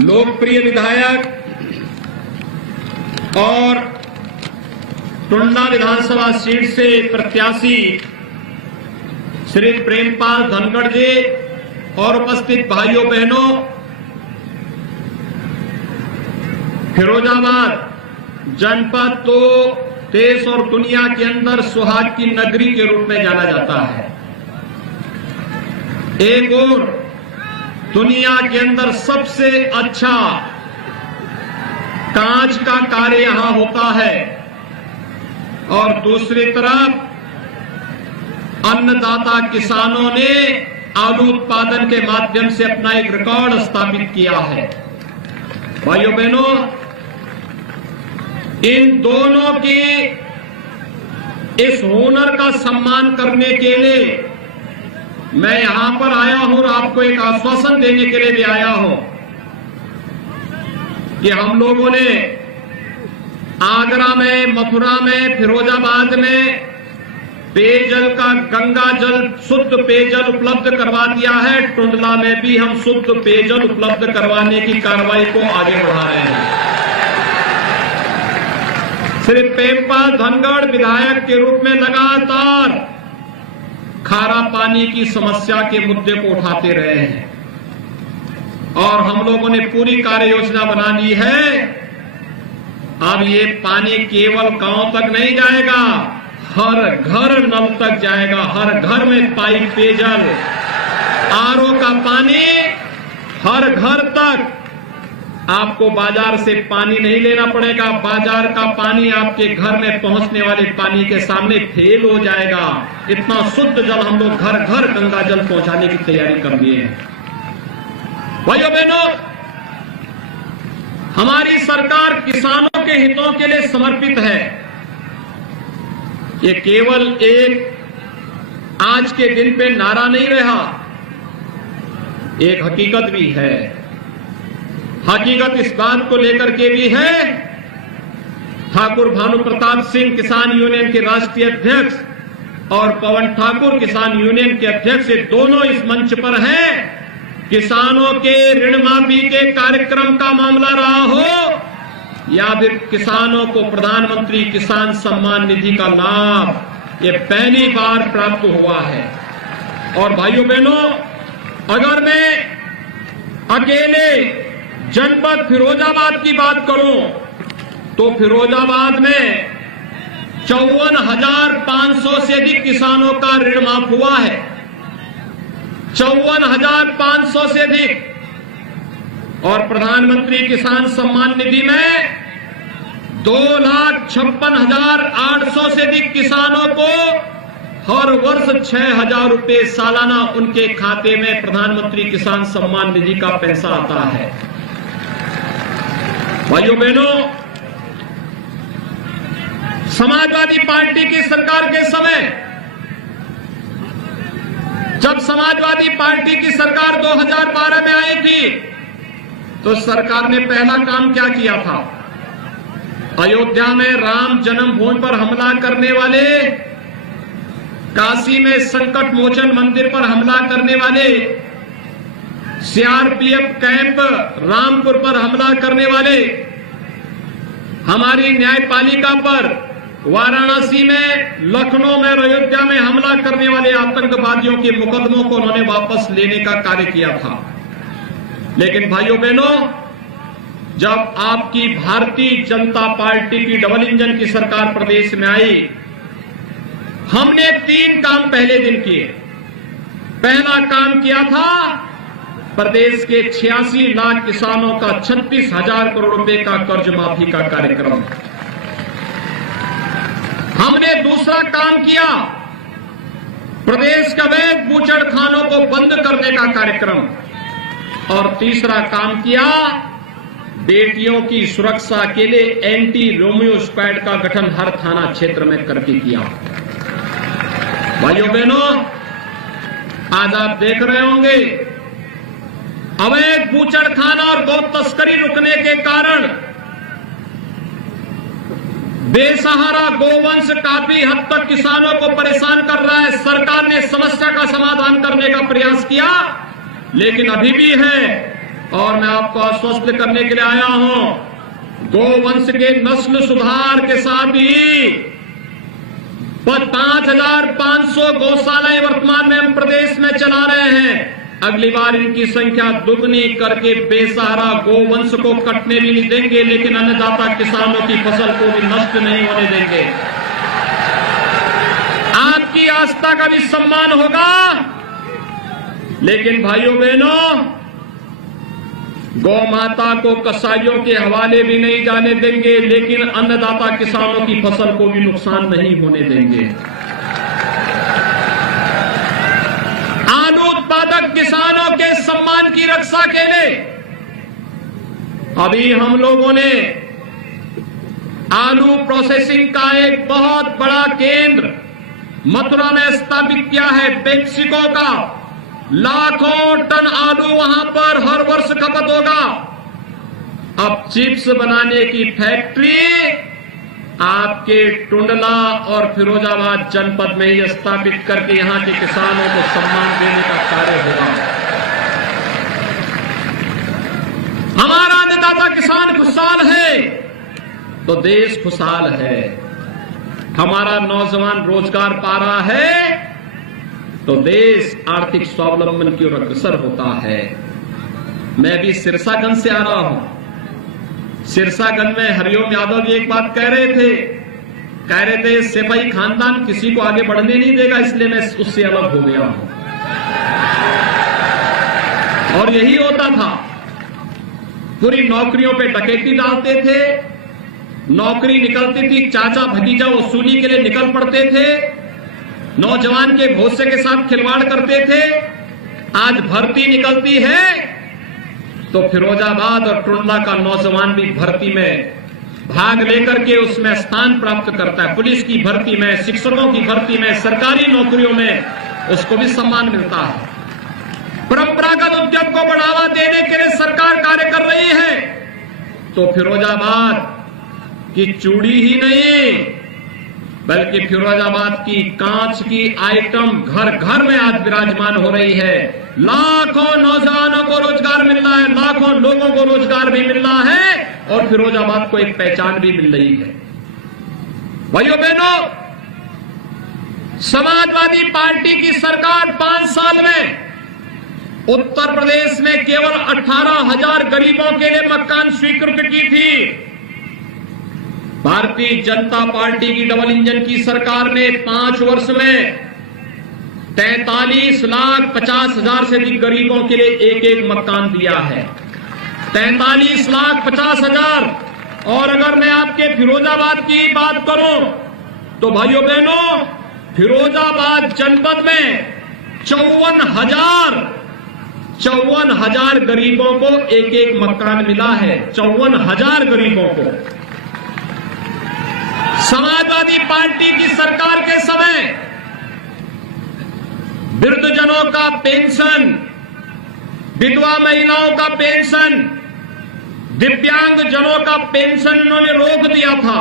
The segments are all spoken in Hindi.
लोकप्रिय विधायक और टुंडला विधानसभा सीट से प्रत्याशी श्री प्रेमपाल धनखड़ जी और उपस्थित भाइयों बहनों, फिरोजाबाद जनपद तो देश और दुनिया के अंदर सुहाग की नगरी के रूप में जाना जाता है। एक और दुनिया के अंदर सबसे अच्छा कांच का कार्य यहां होता है और दूसरी तरफ अन्नदाता किसानों ने आलू उत्पादन के माध्यम से अपना एक रिकॉर्ड स्थापित किया है। भाइयों बहनों, इन दोनों की इस हुनर का सम्मान करने के लिए मैं यहां पर आया हूं और आपको एक आश्वासन देने के लिए भी आया हूं कि हम लोगों ने आगरा में, मथुरा में, फिरोजाबाद में पेयजल का गंगा जल, शुद्ध पेयजल उपलब्ध करवा दिया है। टुंडला में भी हम शुद्ध पेयजल उपलब्ध करवाने की कार्रवाई को आगे बढ़ा रहे हैं। श्री प्रेमपाल धनखड़ विधायक के रूप में लगातार खारा पानी की समस्या के मुद्दे को उठाते रहे हैं और हम लोगों ने पूरी कार्य योजना बना ली है। अब ये पानी केवल गांव तक नहीं जाएगा, हर घर नल तक जाएगा। हर घर में पाइप पेयजल, आरओ का पानी हर घर तक। आपको बाजार से पानी नहीं लेना पड़ेगा, बाजार का पानी आपके घर में पहुंचने वाले पानी के सामने फेल हो जाएगा। इतना शुद्ध जल हम लोग घर घर गंगा जल पहुंचाने की तैयारी कर लिए हैं। भाइयों बहनों, हमारी सरकार किसानों के हितों के लिए समर्पित है। ये केवल एक आज के दिन पे नारा नहीं रहा, एक हकीकत भी है। हकीकत इस बात को लेकर के भी है, ठाकुर भानु प्रताप सिंह किसान यूनियन के राष्ट्रीय अध्यक्ष और पवन ठाकुर किसान यूनियन के अध्यक्ष, ये दोनों इस मंच पर हैं। किसानों के ऋण माफी के कार्यक्रम का मामला रहा हो या फिर किसानों को प्रधानमंत्री किसान सम्मान निधि का लाभ, ये पहली बार प्राप्त हुआ है। और भाइयों बहनों, अगर मैं अकेले जनपद फिरोजाबाद की बात करूं तो फिरोजाबाद में 54,500 से अधिक किसानों का ऋण माफ हुआ है। 54,500 से अधिक। और प्रधानमंत्री किसान सम्मान निधि में 2,56,800 से अधिक किसानों को हर वर्ष 6,000 रुपए सालाना उनके खाते में प्रधानमंत्री किसान सम्मान निधि का पैसा आता है। भाइयों बहनों, समाजवादी पार्टी की सरकार के समय, जब समाजवादी पार्टी की सरकार 2012 में आई थी तो सरकार ने पहला काम क्या किया था? अयोध्या में राम जन्मभूमि पर हमला करने वाले, काशी में संकट मोचन मंदिर पर हमला करने वाले, सीआरपीएफ कैंप रामपुर पर हमला करने वाले, हमारी न्यायपालिका पर वाराणसी में, लखनऊ में, अयोध्या में हमला करने वाले आतंकवादियों के मुकदमों को उन्होंने वापस लेने का कार्य किया था। लेकिन भाइयों बहनों, जब आपकी भारतीय जनता पार्टी की डबल इंजन की सरकार प्रदेश में आई, हमने 3 काम पहले दिन किए। पहला काम किया था प्रदेश के 86 लाख किसानों का 36,000 करोड़ रुपए का कर्ज माफी का कार्यक्रम। हमने दूसरा काम किया प्रदेश के अवैध बूचड़खानों को बंद करने का कार्यक्रम। और तीसरा काम किया बेटियों की सुरक्षा के लिए एंटी रोमियो स्क्वाड का गठन हर थाना क्षेत्र में करके किया। भाइयों बहनों, आज आप देख रहे होंगे अवैध बूचड़खाना और गौ तस्करी रुकने के कारण बेसहारा गोवंश काफी हद तक किसानों को परेशान कर रहा है। सरकार ने समस्या का समाधान करने का प्रयास किया लेकिन अभी भी है। और मैं आपको आश्वस्त करने के लिए आया हूं, गोवंश के नस्ल सुधार के साथ ही 5,500 गौशालाएं वर्तमान में हम प्रदेश में चला रहे हैं। अगली बार इनकी संख्या दुगनी करके बेसहारा गोवंश को कटने भी नहीं देंगे, लेकिन अन्नदाता किसानों की फसल को भी नष्ट नहीं होने देंगे। आपकी आस्था का भी सम्मान होगा, लेकिन भाइयों बहनों, गौ माता को कसाईयों के हवाले भी नहीं जाने देंगे, लेकिन अन्नदाता किसानों की फसल को भी नुकसान नहीं होने देंगे। आलू उत्पादक किसानों के सम्मान की रक्षा के लिए अभी हम लोगों ने आलू प्रोसेसिंग का एक बहुत बड़ा केंद्र मथुरा में स्थापित किया है। पेप्सिको का लाखों टन आलू वहां पर हर वर्ष खपत होगा। अब चिप्स बनाने की फैक्ट्री आपके टुंडला और फिरोजाबाद जनपद में ही स्थापित करके यहां के किसानों को सम्मान देने का कार्य होगा। हमारा अन्नदाता किसान खुशहाल है तो देश खुशहाल है। हमारा नौजवान रोजगार पा रहा है तो देश आर्थिक स्वावलंबन की ओर अग्रसर होता है। मैं भी सिरसागंज से आ रहा हूं। सिरसागंज में हरिओम यादव जी एक बात कह रहे थे सिपाही खानदान किसी को आगे बढ़ने नहीं देगा, इसलिए मैं उससे अलग हो गया हूं। और यही होता था, पूरी नौकरियों पे डकैती डालते थे, नौकरी निकलती थी, चाचा भतीजा वसूली के लिए निकल पड़ते थे, नौजवान के भरोसे के साथ खिलवाड़ करते थे। आज भर्ती निकलती है तो फिरोजाबाद और टुंडला का नौजवान भी भर्ती में भाग लेकर के उसमें स्थान प्राप्त करता है। पुलिस की भर्ती में, शिक्षकों की भर्ती में, सरकारी नौकरियों में उसको भी सम्मान मिलता है। परंपरागत उद्योग को बढ़ावा देने के लिए सरकार कार्य कर रही है तो फिरोजाबाद की चूड़ी ही नहीं बल्कि फिरोजाबाद की कांच की आइटम घर घर में आज विराजमान हो रही है। लाखों नौजवानों को रोजगार मिल रहा है, लाखों लोगों को रोजगार भी मिल रहा है और फिरोजाबाद को एक पहचान भी मिल रही है। भाइयों बहनों, समाजवादी पार्टी की सरकार 5 साल में उत्तर प्रदेश में केवल 18,000 गरीबों के लिए मकान स्वीकृत की थी। भारतीय जनता पार्टी की डबल इंजन की सरकार ने 5 वर्ष में 43,50,000 से अधिक गरीबों के लिए एक एक मकान दिया है। 43,50,000। और अगर मैं आपके फिरोजाबाद की बात करूं तो भाइयों बहनों, फिरोजाबाद जनपद में 54,000 गरीबों को एक एक मकान मिला है। 54,000 गरीबों को। समाजवादी पार्टी की सरकार के समय वृद्धजनों का पेंशन, विधवा महिलाओं का पेंशन, दिव्यांग जनों का पेंशन उन्होंने रोक दिया था।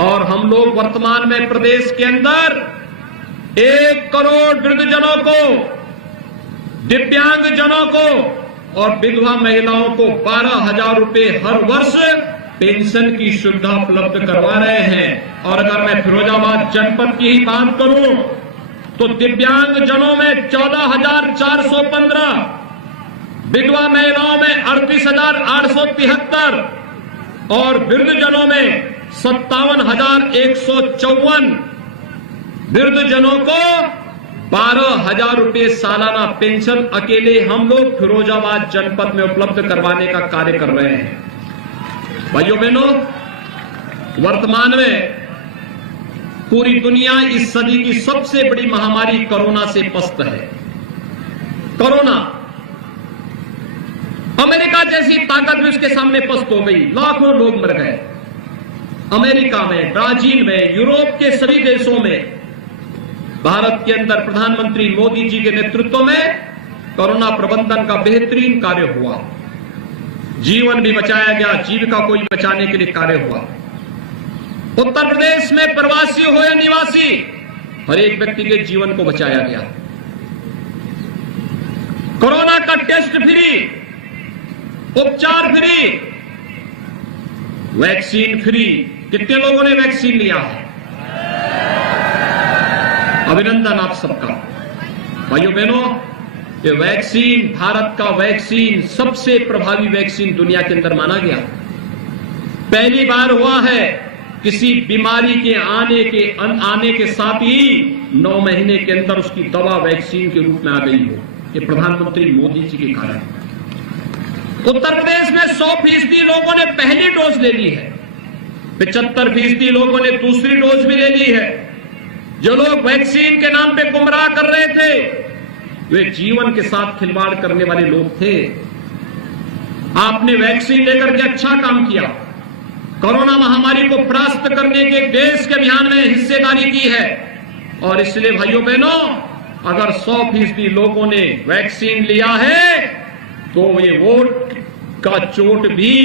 और हम लोग वर्तमान में प्रदेश के अंदर 1 करोड़ वृद्धजनों को, दिव्यांग जनों को और विधवा महिलाओं को 12,000 रुपए हर वर्ष पेंशन की सुविधा उपलब्ध करवा रहे हैं। और अगर मैं फिरोजाबाद जनपद की ही बात करूं तो दिव्यांग जनों में 14,415, विधवा महिलाओं में 38,873 और वृद्धजनों में 57,154 वृद्धजनों को 12,000 रुपए सालाना पेंशन अकेले हम लोग फिरोजाबाद जनपद में उपलब्ध करवाने का कार्य कर रहे हैं। भाइयों बहनों, वर्तमान में पूरी दुनिया इस सदी की सबसे बड़ी महामारी कोरोना से पस्त है। कोरोना अमेरिका जैसी ताकत भी उसके सामने पस्त हो गई, लाखों लोग मर गए। अमेरिका में, ब्राजील में, यूरोप के सभी देशों में, भारत के अंदर प्रधानमंत्री मोदी जी के नेतृत्व में कोरोना प्रबंधन का बेहतरीन कार्य हुआ। जीवन भी बचाया गया, जीविका को भी बचाने के लिए कार्य हुआ। उत्तर प्रदेश में प्रवासी हो या निवासी, हर एक व्यक्ति के जीवन को बचाया गया। कोरोना का टेस्ट फ्री, उपचार फ्री, वैक्सीन फ्री। कितने लोगों ने वैक्सीन लिया है? अभिनंदन आप सबका। भाइयों बहनों, ये वैक्सीन, भारत का वैक्सीन सबसे प्रभावी वैक्सीन दुनिया के अंदर माना गया। पहली बार हुआ है किसी बीमारी के आने के साथ ही 9 महीने के अंदर उसकी दवा वैक्सीन के रूप में आ गई हो। ये प्रधानमंत्री मोदी जी के कारण। उत्तर प्रदेश में 100% लोगों ने पहली डोज ले ली है, 75% लोगों ने दूसरी डोज भी ले ली है। जो लोग वैक्सीन के नाम पे गुमराह कर रहे थे, वे जीवन के साथ खिलवाड़ करने वाले लोग थे। आपने वैक्सीन लेकर के अच्छा काम किया। कोरोना महामारी को परास्त करने के देश के अभियान में हिस्सेदारी की है। और इसलिए भाइयों बहनों, अगर 100% लोगों ने वैक्सीन लिया है तो ये वोट का चोट भी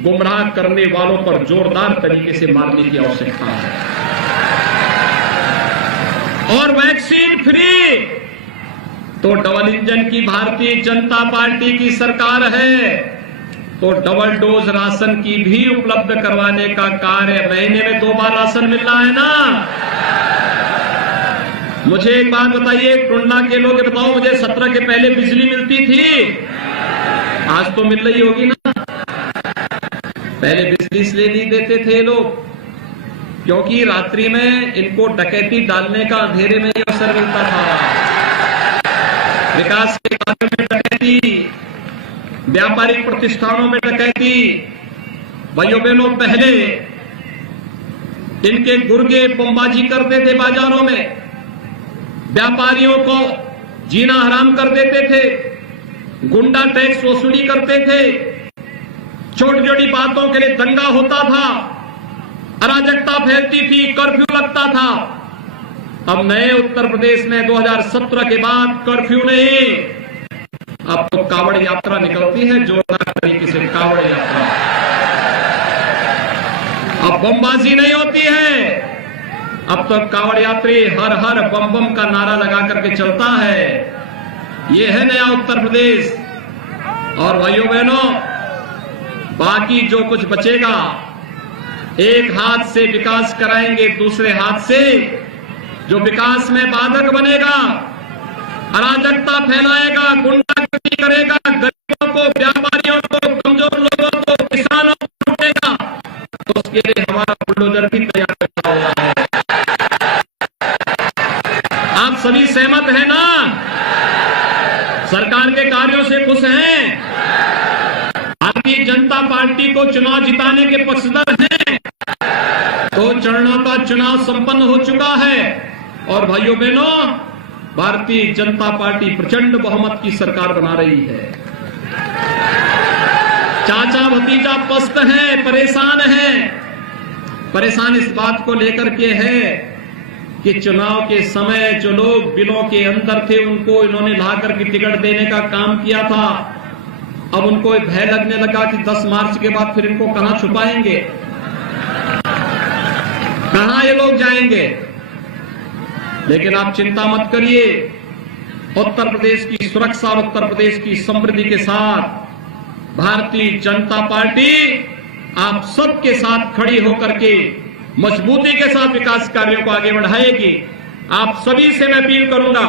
गुमराह करने वालों पर जोरदार तरीके से मारने की आवश्यकता है। और वैक्सीन फ्री तो डबल इंजन की भारतीय जनता पार्टी की सरकार है, तो डबल डोज राशन की भी उपलब्ध करवाने का कार्य, महीने में 2 बार राशन मिल रहा है ना। मुझे एक बात बताइए, टुंडला के लोग बताओ मुझे, 17 के पहले बिजली मिलती थी? आज तो मिल रही होगी ना। पहले बिजली इसलिए नहीं देते थे लोग क्योंकि रात्रि में इनको डकैती डालने का अंधेरे में ही अवसर मिलता था। विकास के कार्यों में डकैती, व्यापारिक प्रतिष्ठानों में डकैती। भाइयों बहनों, पहले इनके गुर्गे बमबाजी करते थे बाजारों में, व्यापारियों को जीना हराम कर देते थे, गुंडा टैक्स वसूली करते थे, छोटी छोटी बातों के लिए दंगा होता था, अराजकता फैलती थी, कर्फ्यू लगता था। अब नए उत्तर प्रदेश में 2017 के बाद कर्फ्यू नहीं, अब तो कावड़ यात्रा निकलती है जोरदार तरीके से। कावड़ यात्रा, अब बमबाजी नहीं होती है, अब तो कावड़ यात्री हर हर बम बम का नारा लगा करके चलता है। ये है नया उत्तर प्रदेश। और भाइयों बहनों, बाकी जो कुछ बचेगा, एक हाथ से विकास कराएंगे, दूसरे हाथ से जो विकास में बाधक बनेगा, अराजकता फैलाएगा, गुंडागर्दी करेगा, गरीबों को, व्यापारियों को, कमजोर लोगों को, किसानों को लूटेगा, तो उसके लिए हमारा बुलडोजर भी तैयार करना होगा है। आप सभी सहमत हैं ना? सरकार के कार्यों से खुश हैं? भारतीय जनता पार्टी को चुनाव जिताने के पक्षधर हैं? तो चरणों का चुनाव संपन्न हो चुका है और भाइयों बहनों, भारतीय जनता पार्टी प्रचंड बहुमत की सरकार बना रही है। चाचा भतीजा पस्त हैं, परेशान हैं। परेशान इस बात को लेकर के है कि चुनाव के समय जो लोग बिलों के अंदर थे उनको इन्होंने ला करके टिकट देने का काम किया था। अब उनको भय लगने लगा कि 10 मार्च के बाद फिर इनको कहां छुपाएंगे, कहां ये लोग जाएंगे। लेकिन आप चिंता मत करिए, उत्तर प्रदेश की सुरक्षा और उत्तर प्रदेश की समृद्धि के साथ भारतीय जनता पार्टी आप सबके साथ खड़ी होकर के मजबूती के साथ विकास कार्यों को आगे बढ़ाएगी। आप सभी से मैं अपील करूंगा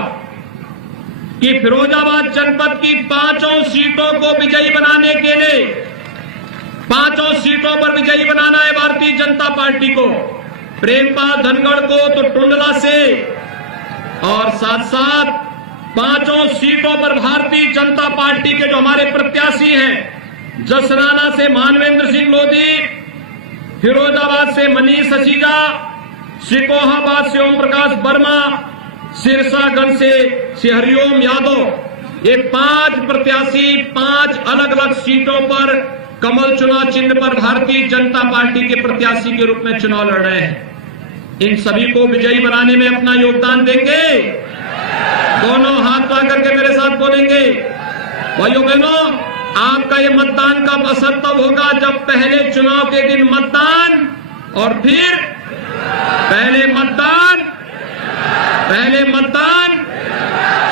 कि फिरोजाबाद जनपद की 5 सीटों को विजयी बनाने के लिए, 5 सीटों पर विजयी बनाना है भारतीय जनता पार्टी को। प्रेमपाल धनखड़ को तो टुंडला से, और साथ साथ 5 सीटों पर भारतीय जनता पार्टी के जो हमारे प्रत्याशी हैं, जसराना से मानवेंद्र सिंह लोधी, फिरोजाबाद से मनीष सचीजा, सिकोहाबाद से ओम प्रकाश वर्मा, सिरसागंज से श्री हरिओम यादव, ये 5 प्रत्याशी 5 अलग अलग सीटों पर कमल चुनाव चिन्ह पर भारतीय जनता पार्टी के प्रत्याशी के रूप में चुनाव लड़ रहे हैं। इन सभी को विजयी बनाने में अपना योगदान देंगे। दोनों हाथ पा करके मेरे साथ बोलेंगे, भाइयों बहनों, आपका ये मतदान का असर तब होगा जब पहले चुनाव के दिन मतदान और फिर पहले मतदान।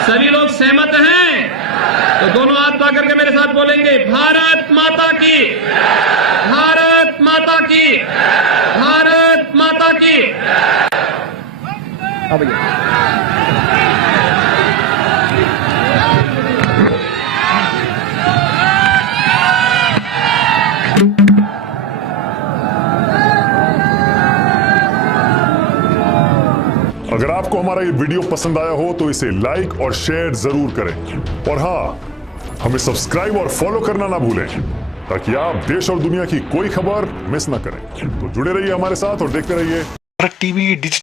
सभी लोग सहमत हैं? तो दोनों हाथ उठा करके मेरे साथ बोलेंगे, भारत माता की, भारत माता की, भारत माता की। हाँ भैया। अगर आपको हमारा ये वीडियो पसंद आया हो तो इसे लाइक और शेयर जरूर करें और हाँ, हमें सब्सक्राइब और फॉलो करना ना भूलें ताकि आप देश और दुनिया की कोई खबर मिस ना करें। तो जुड़े रहिए हमारे साथ और देखते रहिए भारत टीवी डिजिटल